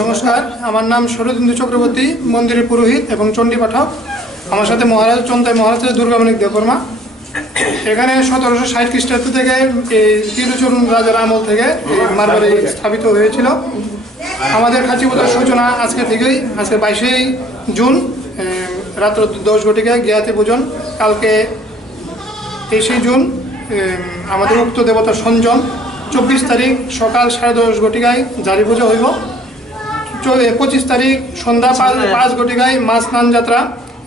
নমস্কার, আমার নাম শরদিন্দু চক্রবর্তী, মন্দিরের পুরোহিত এবং চণ্ডী পাঠক। আমার সাথে মহারাজ চন্দ্র মহারাজের দুর্গামণিক দেববর্মা। এখানে 1760 খ্রিস্টাব্দ থেকে এই তিরুচরণ রাজার আমল থেকে মারবাড়ি স্থাপিত হয়েছিল। আমাদের খাঁচি পূজার সূচনা আজকে থেকেই, আজকে 22 জুন রাত্র 10 ঘটিকায় জ্ঞাতি পূজন। কালকে 23 জুন আমাদের উক্ত দেবতার সঞ্জন। 24 তারিখ সকাল 10:30 ঘটিকায় জারি পূজা হইব। 25 তারিখ সন্ধ্যা 5 ঘটিকায় মাছ স্নান যাত্রা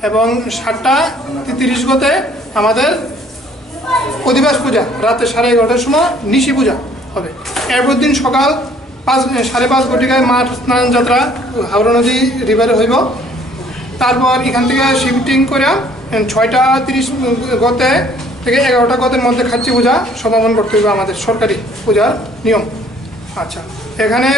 এবং 7:30 গতে আমাদের অধিবাস পূজা। রাতে 11:30টার সময় নিশি পূজা হবে। এরপর দিন সকাল 5:30 ঘটিকায় মাছ স্নান যাত্রা হাওড়া নদী রিভারে হইব। তারপর এখান থেকে শিফটিং করে 6:30 গতে থেকে 11টা গতের মধ্যে খাচ্ছি পূজা সমাপন করতে হবে, আমাদের সরকারি পূজার নিয়ম। আচ্ছা, এখানে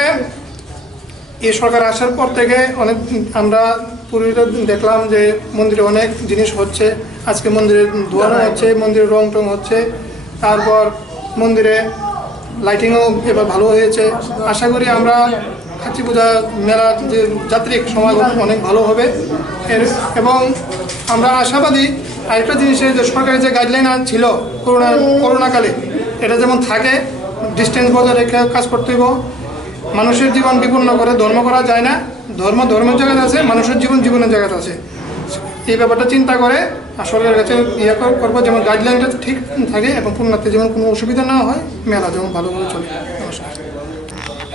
এই সরকার আসার পর থেকে অনেক আমরা পুরোহিতরা দেখলাম যে মন্দিরে অনেক জিনিস হচ্ছে। আজকে মন্দিরে ধোয়ানো হচ্ছে, মন্দিরে রং টং হচ্ছে, তারপর মন্দিরে লাইটিংও এবার ভালো হয়েছে। আশা করি আমরা খাচ্ছি পূজা মেলা যে যাত্রিক সমাগম অনেক ভালো হবে। এবং আমরা আশাবাদী আরেকটা জিনিসের যে সরকারি যে গাইডলাইন ছিল করোনাকালে, এটা যেমন থাকে, ডিস্টেন্স বজায় রেখে কাজ করতে হইব। মানুষের জীবন বিপন্ন করে ধর্ম করা যায় না। ধর্ম ধর্মের জায়গাতে আছে, মানুষের জীবন জীবনের জায়গাতে আছে। এই ব্যাপারটা চিন্তা করে সরকারের কাছে করবো যেমন গাইডলাইনটা ঠিক থাকে এবং পুণ্যার্থী যেমন কোনো অসুবিধা না হয়, মেলা যেমন ভালোভাবে চলে।